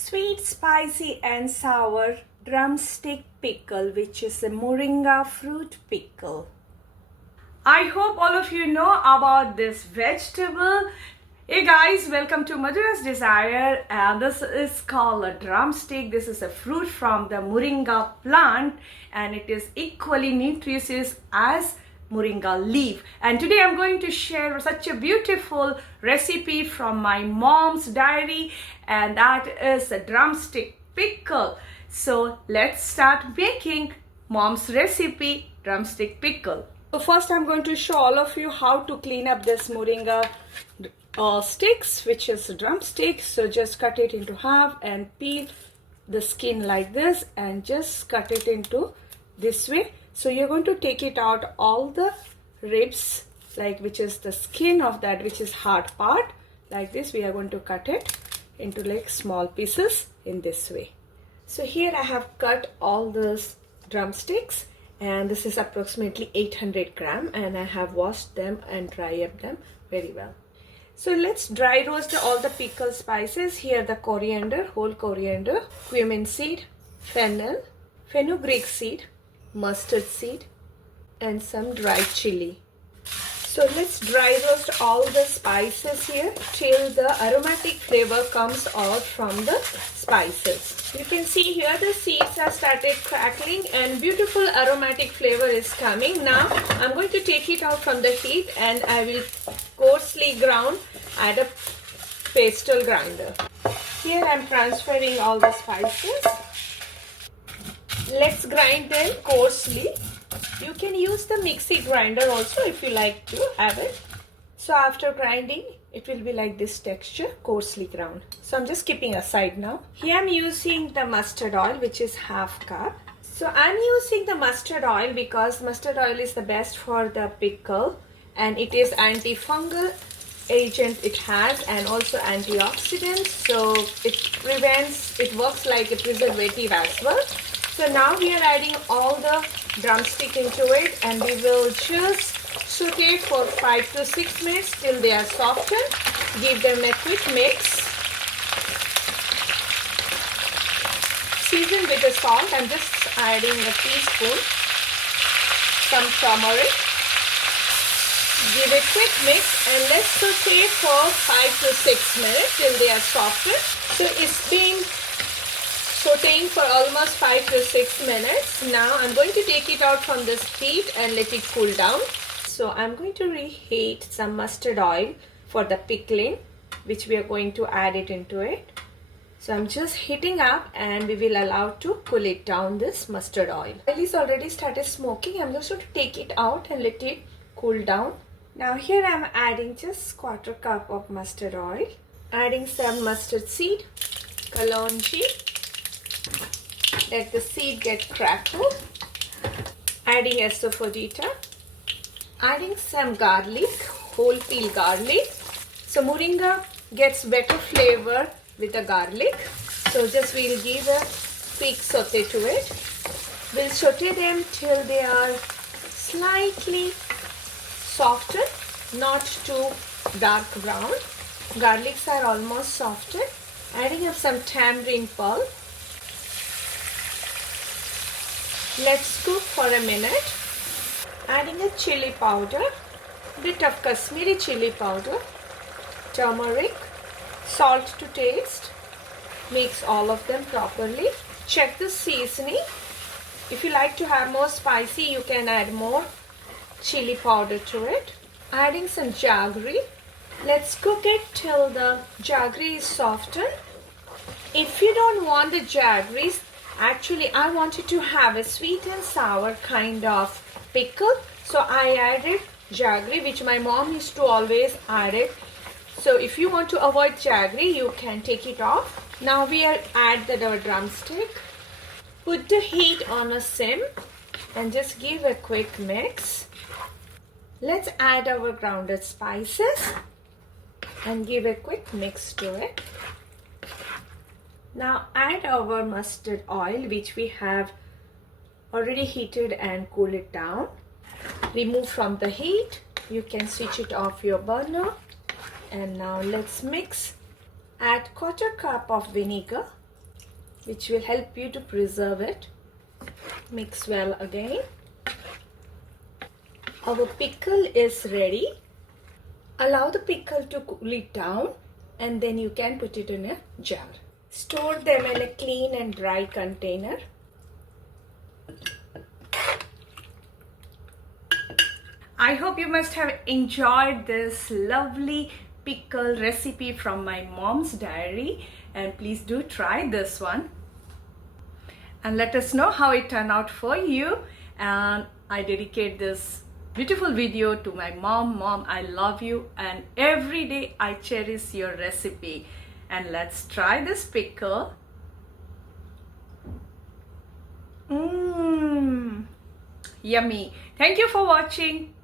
Sweet, spicy and sour drumstick pickle, which is a moringa fruit pickle. I hope all of you know about this vegetable. Hey guys, welcome to Madhura's Desire, and this is called a drumstick. This is a fruit from the moringa plant and it is equally nutritious as moringa leaf. And today I'm going to share such a beautiful recipe from my mom's diary, and that is a drumstick pickle. So let's start making mom's recipe, drumstick pickle. So first I'm going to show all of you how to clean up this moringa sticks, which is drumstick. So just cut it into half and peel the skin like this and just cut it into this way. So you're going to take it out all the ribs, like which is the skin of that, which is hard part, like this. We are going to cut it into like small pieces in this way. So here I have cut all those drumsticks, and this is approximately 800 gram, and I have washed them and dry up them very well. So let's dry roast all the pickle spices. Here the coriander, whole coriander, cumin seed, fennel, fenugreek seed, mustard seed and some dried chili. So let's dry roast all the spices here till the aromatic flavor comes out from the spices. You can see here the seeds have started crackling and beautiful aromatic flavor is coming. Now I'm going to take it out from the heat and I will coarsely ground at a pastel grinder. Here I'm transferring all the spices. Let's grind them coarsely. You can use the mixie grinder also if you like to have it. So after grinding, it will be like this texture, coarsely ground. So I'm just keeping aside now. Here I'm using the mustard oil, which is half cup. So I'm using the mustard oil because mustard oil is the best for the pickle, and it is antifungal agent it has and also antioxidant. So it works like a preservative as well. So now we are adding all the drumstick into it, and we will just saute for 5 to 6 minutes till they are softened. Give them a quick mix. Season with the salt. I'm just adding a teaspoon, some turmeric. Give a quick mix and let's saute for 5 to 6 minutes till they are softened. So it's been sauteing for almost 5 to 6 minutes. Now I'm going to take it out from this heat and let it cool down. So I'm going to reheat some mustard oil for the pickling, which we are going to add it into it. So I'm just heating up and we will allow to cool it down, this mustard oil. Oil is already started smoking. I'm just going to take it out and let it cool down. Now here I'm adding just 1/4 cup of mustard oil. Adding some mustard seed, kalonji. Let the seed get crackled. Adding asafoetida. Adding some garlic, whole peel garlic. So moringa gets better flavor with the garlic. So just we'll give a quick saute to it. We'll saute them till they are slightly softened, not too dark brown. Garlics are almost softened. Adding up some tamarind pulp. Let's cook for a minute. Adding a chili powder, bit of Kashmiri chili powder, turmeric, salt to taste. Mix all of them properly. Check the seasoning. If you like to have more spicy, you can add more chili powder to it. Adding some jaggery. Let's cook it till the jaggery is softened. If you don't want the jaggery, actually I wanted to have a sweet and sour kind of pickle, so I added jaggery, which my mom used to always add it. So if you want to avoid jaggery, you can take it off. Now we are add our drumstick. Put the heat on a sim and just give a quick mix. Let's add our grounded spices and give a quick mix to it. Now add our mustard oil, which we have already heated and cool it down. Remove from the heat. You can switch it off your burner. And now let's mix. Add 1/4 cup of vinegar. which will help you to preserve it. Mix well again. Our pickle is ready. Allow the pickle to cool it down and then you can put it in a jar. Store them in a clean and dry container. I hope you must have enjoyed this lovely pickle recipe from my mom's diary, and please do try this one and let us know how it turned out for you. And I dedicate this beautiful video to my mom. Mom, I love you and every day I cherish your recipe. And let's try this pickle. Yummy. Thank you for watching.